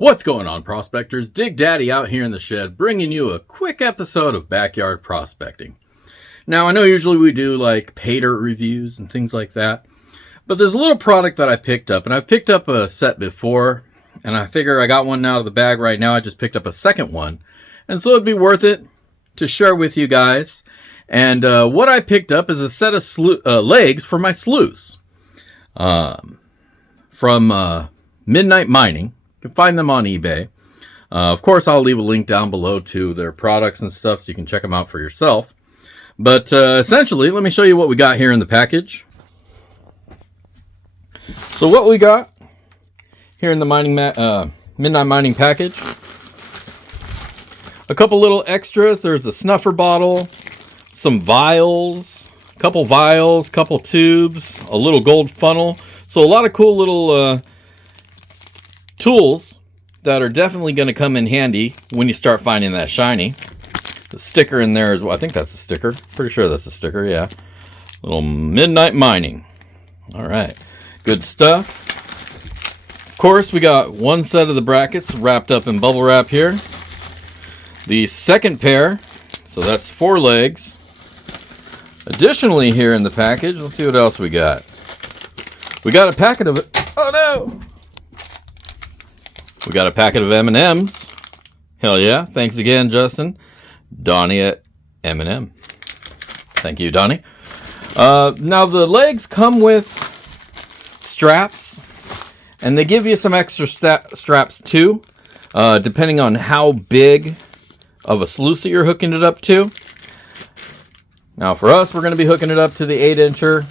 What's going on, prospectors? Dig Daddy out here in the shed, bringing you a quick episode of Backyard Prospecting. Now, I know usually we do like pay dirt reviews and things like that, but there's a little product that I picked up, and I've picked up a set before, and I figure I got one out of the bag right now. I just picked up a second one, and so it'd be worth it to share with you guys. And what I picked up is a set of legs for my sluice from Midnight Mining. You can find them on eBay. Of course, I'll leave a link down below to their products and stuff so you can check them out for yourself. But essentially, let me show you what we got here in the package. So what we got here in the Midnight Mining package. A couple little extras. There's a snuffer bottle, some vials, couple tubes, a little gold funnel. So a lot of cool little tools that are definitely going to come in handy when you start finding that shiny. The sticker in there as well. I think that's a sticker. Pretty sure that's a sticker, yeah. Little Midnight Mining. All right. Good stuff. Of course, we got one set of the brackets wrapped up in bubble wrap here. The second pair, so that's 4 legs. Additionally, here in the package, let's see what else we got. We got a packet of... Oh, no! We got a packet of M&Ms. Hell yeah. Thanks again, Justin. Donnie at M&M. Thank you, Donnie. Now, the legs come with straps, and they give you some extra straps too, depending on how big of a sluice that you're hooking it up to. Now, for us, we're going to be hooking it up to the 8-incher,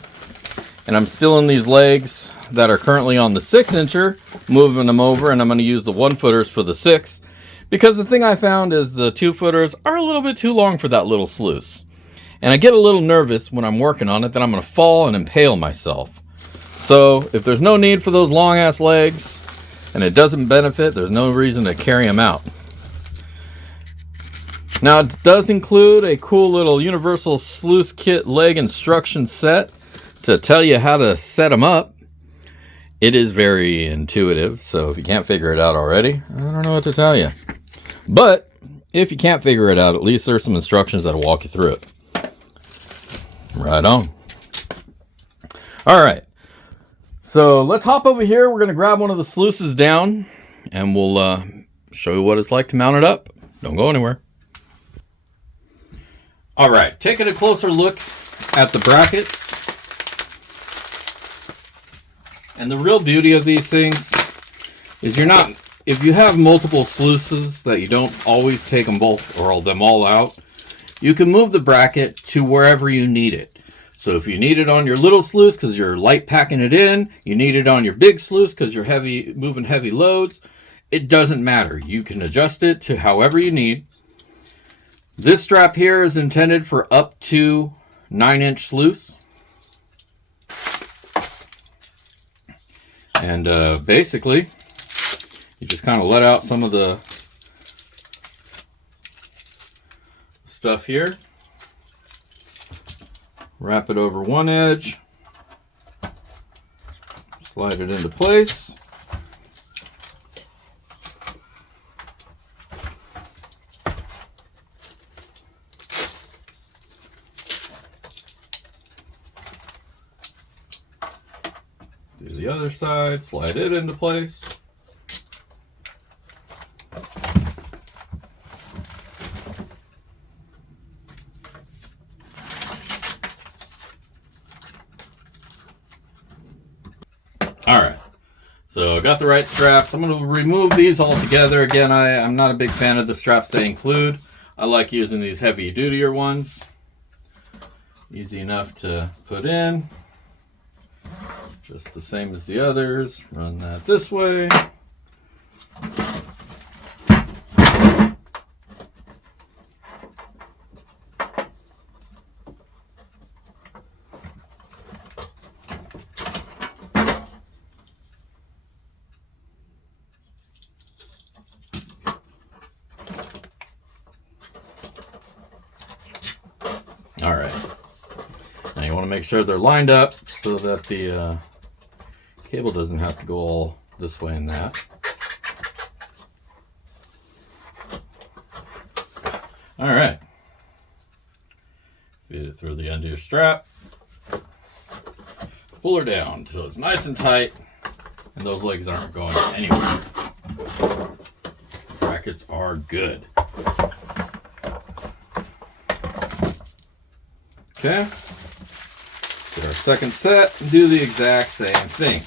and I'm still in these legs that are currently on the 6-incher, moving them over, and I'm going to use the 1-footers for the 6, because the thing I found is the 2-footers are a little bit too long for that little sluice, and I get a little nervous when I'm working on it that I'm going to fall and impale myself. So if there's no need for those long ass legs and it doesn't benefit, there's no reason to carry them out. Now, it does include a cool little universal sluice kit leg instruction set to tell you how to set them up. It is very intuitive, so if you can't figure it out already, I don't know what to tell you. But if you can't figure it out, at least there's some instructions that'll walk you through it. Right on. All right. So let's hop over here. We're going to grab one of the sluices down, and we'll show you what it's like to mount it up. Don't go anywhere. All right. Taking a closer look at the brackets. And the real beauty of these things is if you have multiple sluices that you don't always take them both or them all out, you can move the bracket to wherever you need it. So if you need it on your little sluice because you're light packing it in, you need it on your big sluice because you're moving heavy loads, it doesn't matter. You can adjust it to however you need. This strap here is intended for up to 9-inch sluice. And basically, you just kind of let out some of the stuff here. Wrap it over one edge. Slide it into place. Do the other side, slide it into place. All right, so I got the right straps. I'm going to remove these all together. Again, I'm not a big fan of the straps they include. I like using these heavy dutier ones. Easy enough to put in. Just the same as the others. Run that this way. All right. Now you want to make sure they're lined up so that the cable doesn't have to go all this way and that. All right. Feed it through the end of your strap. Pull her down until it's nice and tight, and those legs aren't going anywhere. Brackets are good. Okay. Get our second set and do the exact same thing.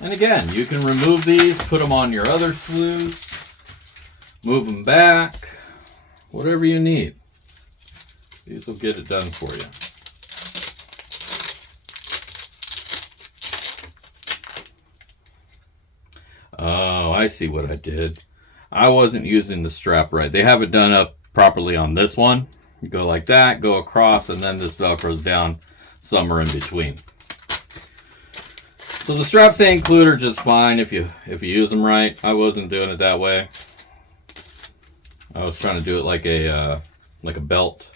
And again, you can remove these, put them on your other sluice, move them back, whatever you need. These will get it done for you. Oh, I see what I did. I wasn't using the strap right. They have it done up properly on this one. You go like that, go across, and then this Velcro's down somewhere in between. So the straps they include are just fine if you use them right. I wasn't doing it that way. I was trying to do it like a belt.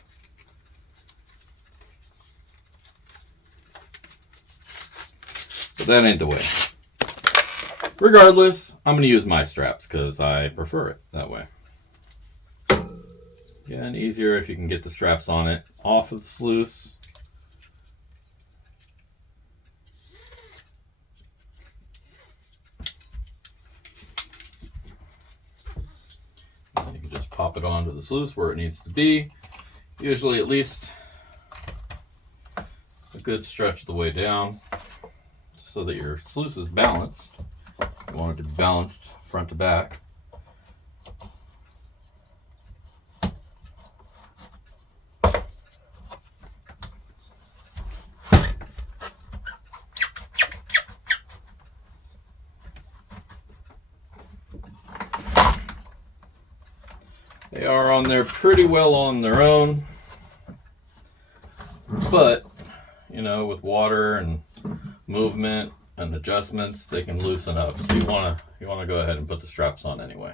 But that ain't the way. Regardless, I'm going to use my straps because I prefer it that way. Again, easier if you can get the straps on it off of the sluice. And you can just pop it onto the sluice where it needs to be. Usually at least a good stretch of the way down so that your sluice is balanced. You want it to be balanced front to back. They are on there pretty well on their own, but you know, with water and movement and adjustments, they can loosen up. So you want to go ahead and put the straps on anyway.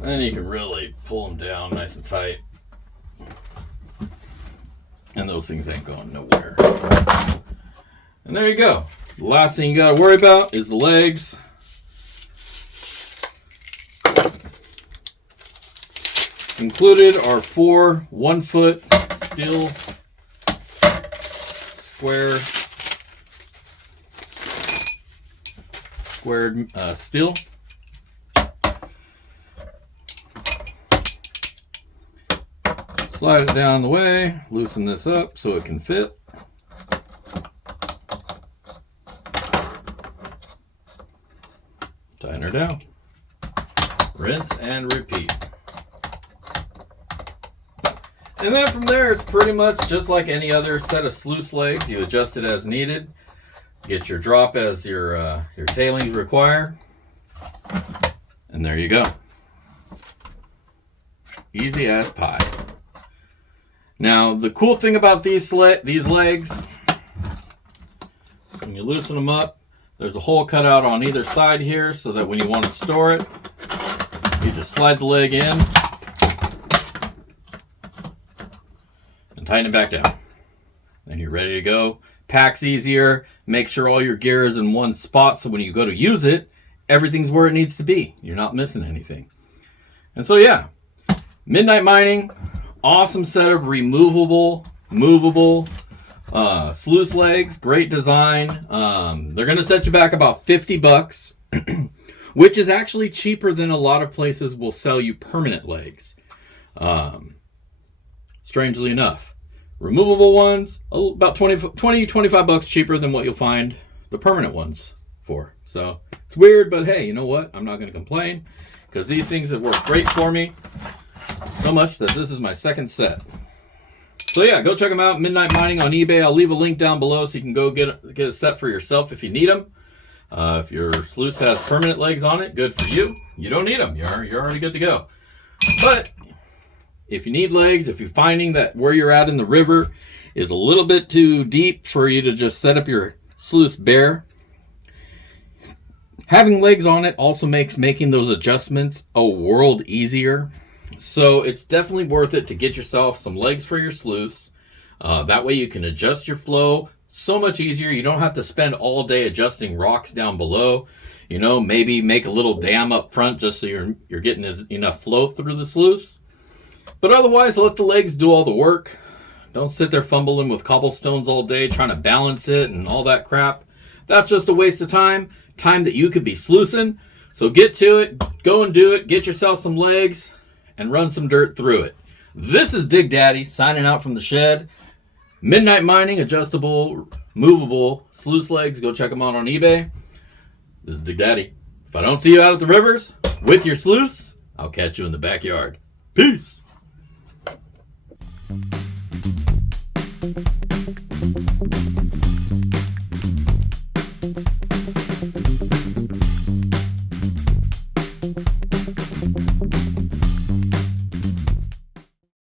Then you can really pull them down nice and tight, and those things ain't going nowhere. And there you go. The last thing you got to worry about is the legs. Included are 4 1-foot steel squared steel. Slide it down the way, loosen this up so it can fit. Tighten her down. Rinse and repeat. And then from there, it's pretty much just like any other set of sluice legs. You adjust it as needed. Get your drop as your tailings require. And there you go. Easy as pie. Now, the cool thing about these legs, when you loosen them up, there's a hole cut out on either side here so that when you want to store it, you just slide the leg in and tighten it back down. Then you're ready to go. Packs easier. Make sure all your gear is in one spot so when you go to use it, everything's where it needs to be. You're not missing anything. And so yeah, Midnight Mining, awesome set of removable, movable sluice legs. Great design. They're going to set you back about $50, which is actually cheaper than a lot of places will sell you permanent legs. Strangely enough. Removable ones, about $25 cheaper than what you'll find the permanent ones for. So it's weird, but hey, you know what? I'm not going to complain because these things have worked great for me. So much that this is my second set. So yeah, go check them out. Midnight Mining on eBay. I'll leave a link down below so you can go get a set for yourself if you need them. If your sluice has permanent legs on it, good for you. You don't need them. You're already good to go. But if you need legs, if you're finding that where you're at in the river is a little bit too deep for you to just set up your sluice bare, having legs on it also makes making those adjustments a world easier. So it's definitely worth it to get yourself some legs for your sluice. That way you can adjust your flow So much easier. You don't have to spend all day adjusting rocks down below. You know, maybe make a little dam up front just so you're getting enough flow through the sluice. But otherwise, let the legs do all the work. Don't sit there fumbling with cobblestones all day trying to balance it and all that crap. That's just a waste of time that you could be sluicing. So get to it, go and do it, get yourself some legs, and run some dirt through it. This is Dig Daddy signing out from the shed. Midnight Mining, adjustable, movable sluice legs. Go check them out on eBay. This is Dig Daddy. If I don't see you out at the rivers with your sluice, I'll catch you in the backyard. Peace.